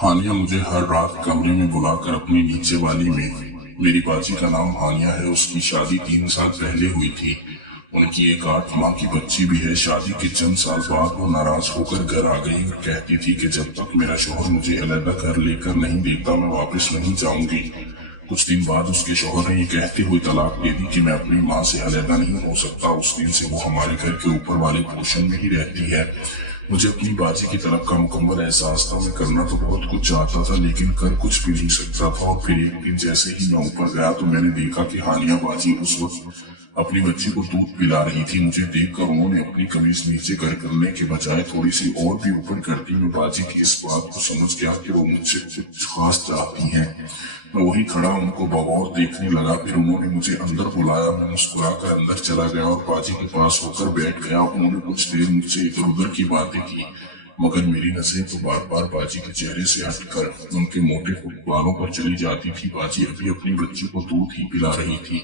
हानिया मुझे हर रात कमरे में बुलाकर अपनी नीचे वाली में, मेरी बाजी का नाम हानिया है, उसकी शादी 3 साल पहले हुई थी। उनकी एक 8 माह की बच्ची भी है। शादी के चंद साल बाद वो नाराज होकर घर आ गई और कहती थी कि जब तक मेरा शोहर मुझे अलग घर लेकर नहीं देता मैं वापस नहीं जाऊंगी। कुछ दिन बाद उसके शोहर ने ये कहते हुए तलाक दे दी कि मैं अपनी माँ से अलग नहीं हो सकता। उस दिन से वो हमारे घर के ऊपर वाले पोर्शन में ही रहती है। मुझे अपनी बाजी की तरफ का मुकम्मल एहसास था। मैं करना तो बहुत कुछ चाहता था लेकिन कर कुछ भी नहीं सकता था। और फिर एक दिन जैसे ही मैं ऊपर गया तो मैंने देखा कि हानिया बाजी उस वक्त अपनी बच्ची को दूध पिला रही थी। मुझे देखकर उन्होंने अपनी कमीज नीचे करने के बजाय थोड़ी सी और भी ऊपर कर दी। मैं बाजी की इस बात को समझ गया कि वो मुझसे कुछ खास चाहती हैं। मैं वही खड़ा उनको बगौर देखने लगा। फिर उन्होंने मुझे अंदर बुलाया। मैं मुस्कुराकर अंदर चला गया और बाजी के पास होकर बैठ गया। उन्होंने कुछ देर मुझसे इधर उधर की बातें की मगर मेरी नजरें तो बार बार बाजी के चेहरे से हटकर उनके मोटे बालों पर चली जाती थी। बाजी अभी अपनी बच्ची को दूध ही पिला रही थी।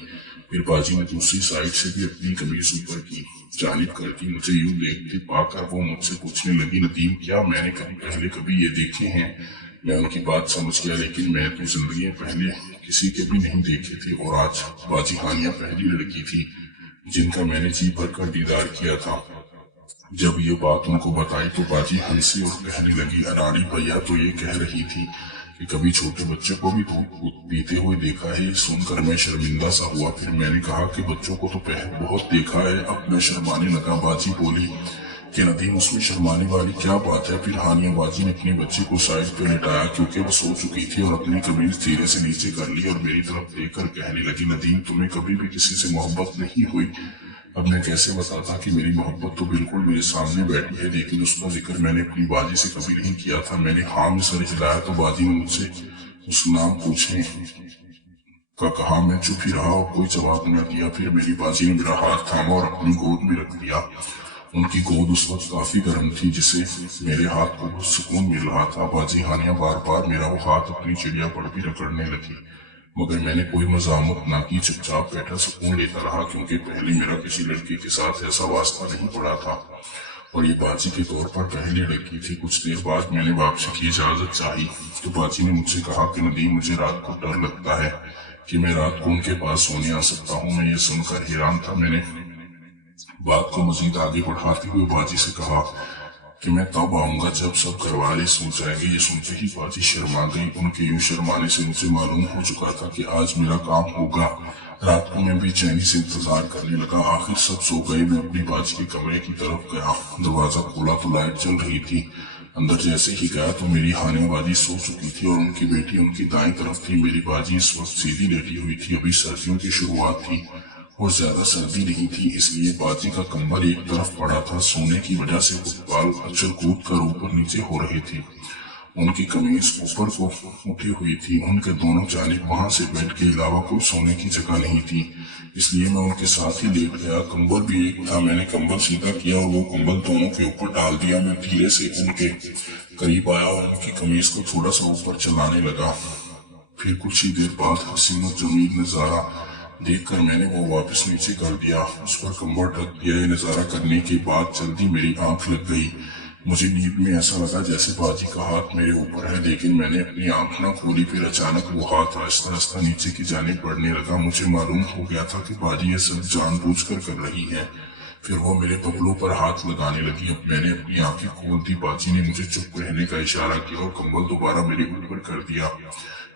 फिर बाजी ने दूसरी साइड से भी अपनी कमीज ऊपर की जानिब करती मुझे यूं देखते पाकर वो मुझसे पूछने लगी, नदीम क्या मैंने कभी ये देखे हैं? मैं उनकी बात समझ गया लेकिन मैं तो जिंदगी में पहले किसी के भी नहीं देखे थे और आज बाजी हानिया पहली लड़की थी जिनका मैंने जी भर कर दीदार किया था। जब ये बात उनको बताई तो बाजी हंसी और कहने लगी, अनाड़ी भैया तो ये कह रही थी कि कभी छोटे बच्चे को भी दूध पीते हुए देखा है। सुनकर मैं शर्मिंदा सा हुआ। फिर मैंने कहा कि बच्चों को तो बहुत देखा है। अब मैं शर्माने लगा। बाजी बोली कि नदीम उसमें शर्माने वाली क्या बात है? फिर हानिया बाजी ने अपनी बच्ची को साइड पे लेटाया क्योंकि वो सो चुकी थी और अपनी कमीज धीरे से नीचे कर ली और मेरी तरफ देखकर कहने लगी, नदीम तुम्हें कभी भी किसी से मोहब्बत नहीं हुई? अब मैं कैसे बताता कि मेरी मोहब्बत तो बिल्कुल मेरे सामने बैठी है लेकिन उसका जिक्र मैंने अपनी बाजी से कभी नहीं किया था। मैंने हाँ में सर हिलाया तो बाजी ने मुझसे उस नाम पूछने का कहा। मैं चुप ही रहा और कोई जवाब न दिया। फिर मेरी बाजी ने मेरा हाथ थामा और अपनी गोद में रख लिया। उनकी गोद उस वक्त काफी गर्म थी जिससे मेरे हाथ को सुकून मिल रहा था। बाजी हानिया बार बार मेरा वो हाथ अपनी चिड़िया पर भी रगड़ने लगी मगर मैंने कोई मजामत ना की। चुपचाप बैठा सुकून लेता रहा क्योंकि पहले मेरा किसी लड़के के साथ ऐसा वास्ता नहीं पड़ा था और ये बाजी के तौर पर पहली लड़की थी। कुछ देर बाद मैंने वापसी की इजाजत चाही तो बाजी ने मुझसे कहा कि नदीम मुझे रात को डर लगता है कि मैं रात को उनके पास सोने आ सकता हूँ। मैं ये सुनकर हैरान था। मैंने बात को मजीद आगे बढ़ाते हुए बाजी से कहा कि मैं तब आऊंगा जब सब घरवाले सो जाएंगे। ये सुनते ही बाजी शर्मा गई। उनके यूं शर्माने से मुझे मालूम हो चुका था कि आज मेरा काम होगा। रात को मैं बेचैनी से इंतजार करने लगा। आखिर सब सो गए। मैं अपनी बाजी के कमरे की तरफ गया। दरवाजा खोला तो लाइट जल रही थी। अंदर जैसे ही गया तो मेरी हानिया बाजी सो चुकी थी और उनकी बेटी उनकी दाएं तरफ थी। मेरी बाजी इस वक्त सीधी लेटी हुई थी। अभी सर्दियों की शुरुआत थी और ज्यादा सर्दी नहीं थी इसलिए बाजी का कंबल एक तरफ पड़ा था। सोने की वजह से वो बाल उछल कूद कर ऊपर नीचे हो रहे थे। उनकी कमीज ऊपर को उठी हुई थी। उनके दोनों जानिब वहां से बेड के अलावा कोई सोने की जगह नहीं थी इसलिए मैं उनके साथ ही लेट गया। कंबल भी एक था। मैंने कंबल सीधा किया और वो कंबल दोनों के ऊपर डाल दिया। मैं धीरे से उनके करीब आया और उनकी कमीज को थोड़ा सा ऊपर चलाने लगा। फिर कुछ ही देर बाद हसीन और जमील नजारा देखकर मैंने वो वापस नीचे कर दिया। उस पर कंबल ढक दिया। ये नजारा करने के बाद जल्दी मेरी आंख लग गई। मुझे नींद में ऐसा लगा जैसे बाजी का हाथ मेरे ऊपर है लेकिन मैंने अपनी आंख न खोली। फिर अचानक वो हाथ आहिस्ता आहिस्ता नीचे की जानिब बढ़ने लगा। मुझे मालूम हो गया था कि बाजी ये सब जानबूझकर कर रही है। फिर वो मेरे बबलों पर हाथ लगाने लगी। अब मैंने अपनी आंखें खोल दी। बाजी ने मुझे चुप रहने का इशारा किया और कंबल दोबारा मेरे ऊपर कर दिया।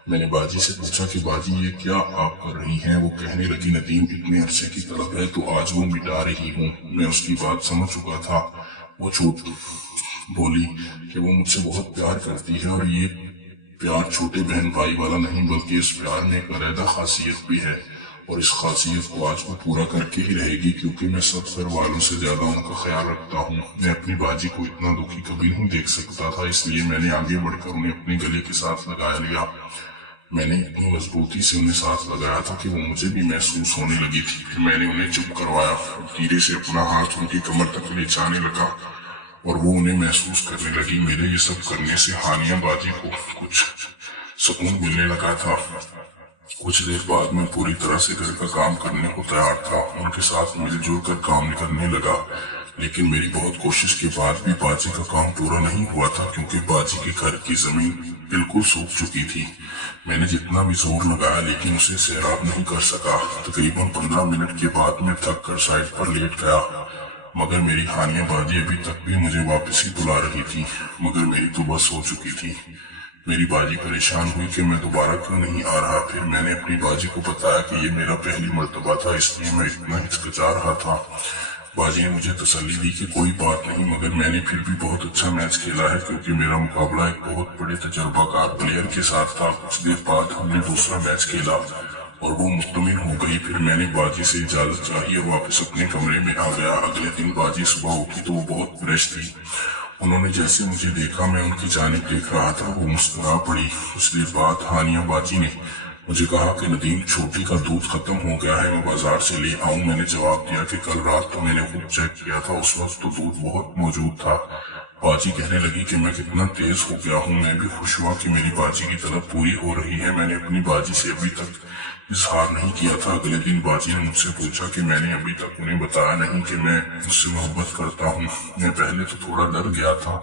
मैंने बाजी से पूछा कि बाजी ये क्या आप कर रही हैं? वो कहने लगी, नदीम इतने अरसे की तलब है तो आज वो मिटा रही हूँ। मैं उसकी बात समझ चुका था। वो झूठ बोली कि वो मुझसे बहुत प्यार करती है और ये प्यार छोटे बहन भाई वाला नहीं बल्कि इस प्यार में एक अलग खासियत भी है और इस खासियत को आज वो पूरा करके ही रहेगी क्योंकि मैं सब घर वालों से ज्यादा उनका ख्याल रखता हूँ। मैं अपनी बाजी को इतना दुखी कभी नहीं देख सकता था इसलिए मैंने आगे बढ़कर उन्हें अपने गले के साथ लगाया लिया। मैंने इतनी मजबूती से उन्हें साथ लगाया था कि वो मुझे भी महसूस होने लगी थी। फिर मैंने उन्हें चुप करवाया। धीरे से अपना हाथ उनकी कमर तक ले जाने लगा और वो उन्हें महसूस करने लगी। मेरे ये सब करने से हानिया बाजी को कुछ सुकून मिलने लगा था। कुछ देर बाद मैं पूरी तरह से घर का काम करने को तैयार था। उनके साथ मिलजुल कर काम करने लगा लेकिन मेरी बहुत कोशिश के बाद भी बाजी का काम पूरा नहीं हुआ था, क्योंकि बाजी के घर की जमीन बिल्कुल सूख चुकी थी। मैंने जितना भी जोर लगाया लेकिन उसे सैराब नहीं कर सका। तकरीबन 15 मिनट के बाद मैं थक कर साइड पर लेट गया, मगर मेरी हानिया बाजी अभी तक भी मुझे वापस ही बुला रही थी। मगर मेरी तो बस हो चुकी थी। मेरी बाजी परेशान हुई कि मैं दोबारा क्यों नहीं आ रहा। फिर मैंने अपनी बाजी को बताया कि ये मेरा पहली मर्तबा था, इसलिए मैं इतना हिचकिचा रहा था। बाजी ने मुझे तसल्ली दी कि कोई बात नहीं, मगर मैंने फिर भी बहुत अच्छा मैच खेला है, क्योंकि मेरा मुकाबला एक बहुत बड़े तजर्बाकार प्लेयर के साथ था। कुछ देर बाद हमने दूसरा मैच खेला और वो मुतमिन हो गई। फिर मैंने बाजी से इजाजत चाही और वापस अपने कमरे में आ गया। अगले दिन बाजी सुबह उठी तो वो बहुत फ्रेश थी। उन्होंने जैसे मुझे देखा, मैं उनकी जानिब देख रहा था, वो मुस्कुरा पड़ी। कुछ देर बाद हानिया बाजी ने मुझे कहा कि नदीम, छोटी का दूध खत्म हो गया है, मैं बाजार से ले आऊं। मैंने जवाब दिया कि कल रात तो मैंने खुद चेक किया था, उस वक्त तो दूध बहुत मौजूद था। बाजी कहने लगी कि मैं कितना तेज हो गया हूँ। मैं भी खुश हुआ कि मेरी बाजी की तलब पूरी हो रही है। मैंने अपनी बाजी से अभी तक इजहार नहीं किया था। अगले दिन बाजी ने मुझसे पूछा कि मैंने अभी तक उन्हें बताया नहीं कि मैं उससे मोहब्बत करता हूँ। मैं पहले तो थोड़ा डर गया था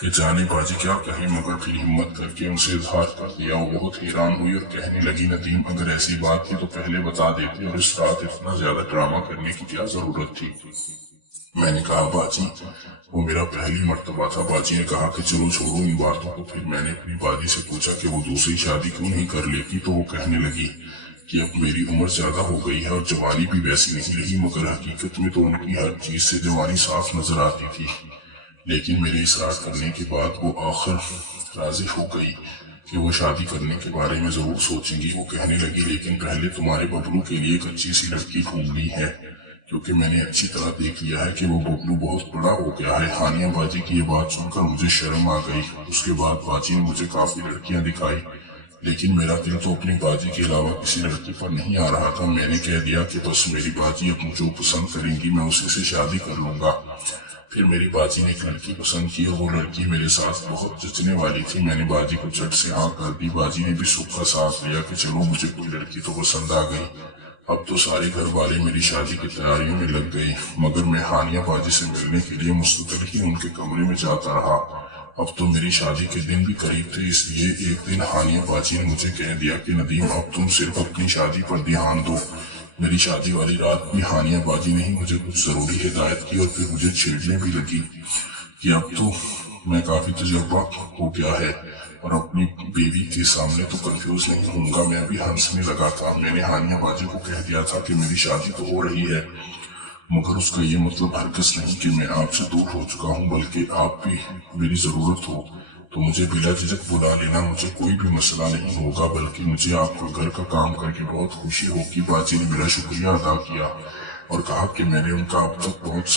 कि जाने बाजी क्या कहे, मगर फिर हिम्मत करके उनसे इजहार कर दिया। वो बहुत हैरान हुई और कहने लगी, नदीम, अगर ऐसी बात थी तो पहले बता देती, और इस रात इतना ज्यादा ड्रामा करने की क्या जरूरत थी। मैंने कहा, बाजी, वो मेरा पहली मर्तबा था। बाजी ने कहा कि चलो छोड़ो इन बातों को। फिर मैंने अपनी बाजी से पूछा कि वो दूसरी शादी क्यों नहीं कर लेती, तो वो कहने लगी कि अब मेरी उम्र ज्यादा हो गई है और जवानी भी वैसी नहीं रही, मगर हकीकत में तो उनकी हर चीज से जवानी साफ नजर आती थी। लेकिन मेरे इसरार करने के बाद वो आखिर राजी हो गई कि वो शादी करने के बारे में जरूर सोचेंगी। वो कहने लगी, लेकिन पहले तुम्हारे बबलू के लिए एक अच्छी सी लड़की ढूंढनी है, क्योंकि मैंने अच्छी तरह देख लिया है कि वो बबलू बहुत बड़ा हो गया है। हानिया बाजी की ये बात सुनकर मुझे शर्म आ गई। उसके बाद बाजी ने मुझे काफी लड़कियां दिखाई, लेकिन मेरा दिल तो अपनी बाजी के अलावा किसी लड़की पर नहीं आ रहा था। मैंने कह दिया कि बस मेरी बाजी अब मुझे पसंद करेंगी, मैं उसी से शादी कर लूंगा। फिर मेरी बाजी ने एक लड़की पसंद की और वो लड़की मेरे साथ बहुत जचने वाली थी। मैंने बाजी को झट से हाँ कर दी। बाजी ने भी सुख का साथ लिया कि चलो मुझे कोई लड़की तो पसंद आ गई। अब तो सारे घर वाले मेरी शादी की तैयारियों में लग गए, मगर मैं हानिया बाजी से मिलने के लिए मुस्तकिल ही उनके कमरे में जाता रहा। अब तो मेरी शादी के दिन भी करीब थे, इसलिए एक दिन हानिया बाजी ने मुझे कह दिया कि नदीम, अब तुम सिर्फ अपनी शादी पर ध्यान दो। मेरी शादी वाली रात भी हानिया बाजी ने ही मुझे कुछ जरूरी हिदायत की और फिर मुझे छेड़ने भी लगी कि अब तो मैं काफी तजुर्बा हो गया है और अपनी बीवी के सामने तो कंफ्यूज नहीं होऊंगा। मैं भी हंसने लगा था। मैंने हानिया बाजी को कह दिया था कि मेरी शादी तो हो रही है, मगर उसका ये मतलब हरगिज नहीं कि मैं आपसे दूर हो चुका हूँ, बल्कि आप भी मेरी जरूरत हो तो मुझे बिला झिझक बुला लेना। मुझे कोई भी मसला नहीं होगा, बल्कि मुझे आपको घर का काम करके बहुत खुशी होगी। बाजी ने मेरा शुक्रिया अदा किया और कहा कि मैंने उनका अब तक बहुत